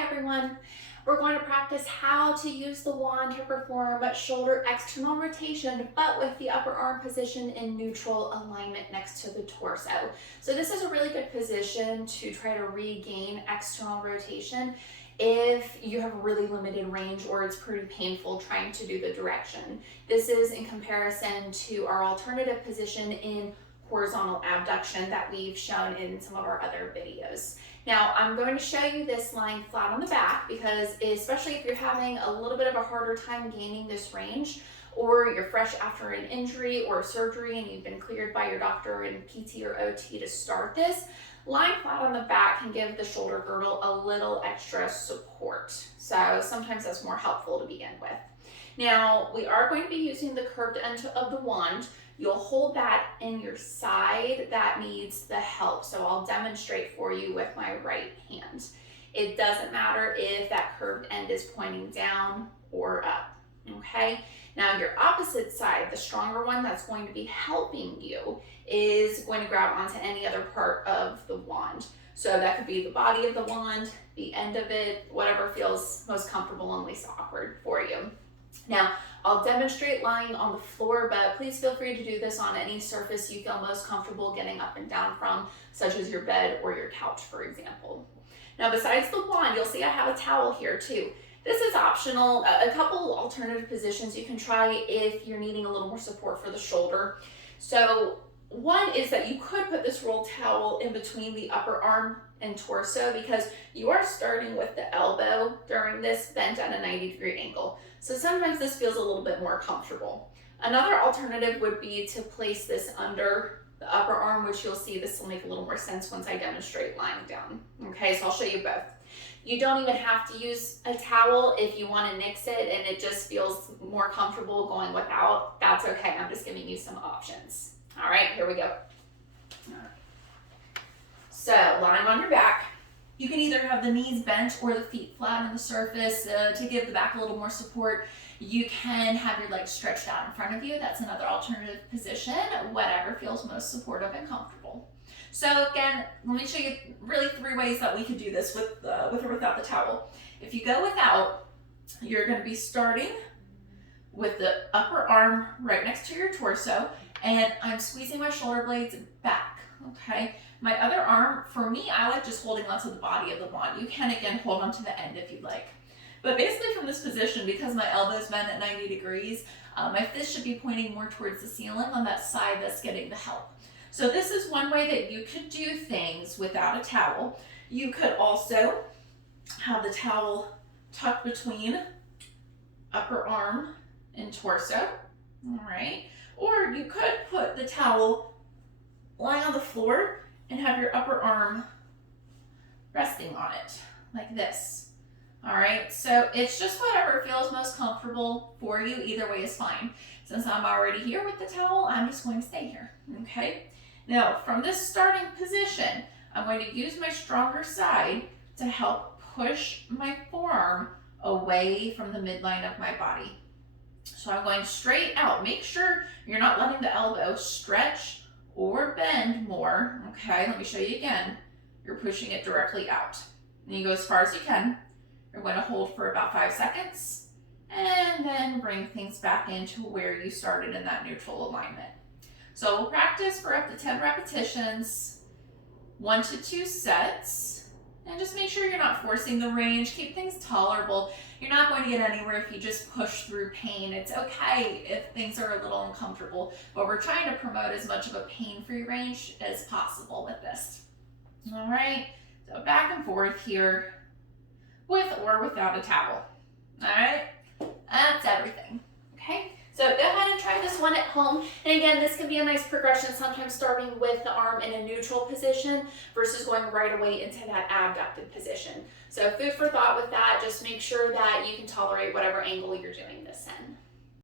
Hi everyone. We're going to practice how to use the wand to perform shoulder external rotation, but with the upper arm position in neutral alignment next to the torso. So this is a really good position to try to regain external rotation if you have really limited range or it's pretty painful trying to do the direction. This is in comparison to our alternative position in horizontal abduction that we've shown in some of our other videos. Now, I'm going to show you this lying flat on the back because especially if you're having a little bit of a harder time gaining this range, or you're fresh after an injury or surgery and you've been cleared by your doctor in PT or OT to start this, lying flat on the back can give the shoulder girdle a little extra support. So sometimes that's more helpful to begin with. Now, we are going to be using the curved end of the wand. You'll hold that in your side that needs the help. So I'll demonstrate for you with my right hand. It doesn't matter if that curved end is pointing down or up, okay? Now your opposite side, the stronger one that's going to be helping you, is going to grab onto any other part of the wand. So that could be the body of the wand, the end of it, whatever feels most comfortable and least awkward for you. Now, I'll demonstrate lying on the floor, but please feel free to do this on any surface you feel most comfortable getting up and down from, such as your bed or your couch, for example. Now, besides the wand, you'll see I have a towel here too. This is optional. A couple alternative positions you can try if you're needing a little more support for the shoulder. So one is that you could put this rolled towel in between the upper arm and torso because you are starting with the elbow during this bent at a 90-degree angle. So sometimes this feels a little bit more comfortable. Another alternative would be to place this under the upper arm, which you'll see this will make a little more sense once I demonstrate lying down. Okay, so I'll show you both. You don't even have to use a towel if you want to nix it and it just feels more comfortable going without. That's okay, I'm just giving you some options. All right, here we go. All right. So lying on your back, you can either have the knees bent or the feet flat on the surface to give the back a little more support. You can have your legs stretched out in front of you. That's another alternative position, whatever feels most supportive and comfortable. So again, let me show you really 3 ways that we could do this with or without the towel. If you go without, you're going to be starting with the upper arm right next to your torso, and I'm squeezing my shoulder blades back, okay? My other arm, for me, I like just holding onto the body of the wand. You can, again, hold onto the end if you'd like. But basically from this position, because my elbow's bent at 90 degrees, my fist should be pointing more towards the ceiling on that side that's getting the help. So this is one way that you could do things without a towel. You could also have the towel tucked between upper arm and torso, all right? Or you could put the towel lying on the floor and have your upper arm resting on it, like this. All right, so it's just whatever feels most comfortable for you. Either way is fine. Since I'm already here with the towel, I'm just going to stay here, okay? Now, from this starting position, I'm going to use my stronger side to help push my forearm away from the midline of my body. So I'm going straight out. Make sure you're not letting the elbow stretch or bend more, okay? Let me show you again. You're pushing it directly out. And you go as far as you can. You're going to hold for about 5 seconds and then bring things back into where you started in that neutral alignment. So we'll practice for up to 10 repetitions, 1 to 2 sets, and just make sure you're not forcing the range. Keep things tolerable. You're not going to get anywhere if you just push through pain. It's okay if things are a little uncomfortable, but we're trying to promote as much of a pain-free range as possible with this. All right, so back and forth here with or without a towel. All right, that's everything, okay? So go ahead and try this one at home. And again, this can be a nice progression, sometimes starting with the arm in a neutral position versus going right away into that abducted position. So food for thought with that, just make sure that you can tolerate whatever angle you're doing this in.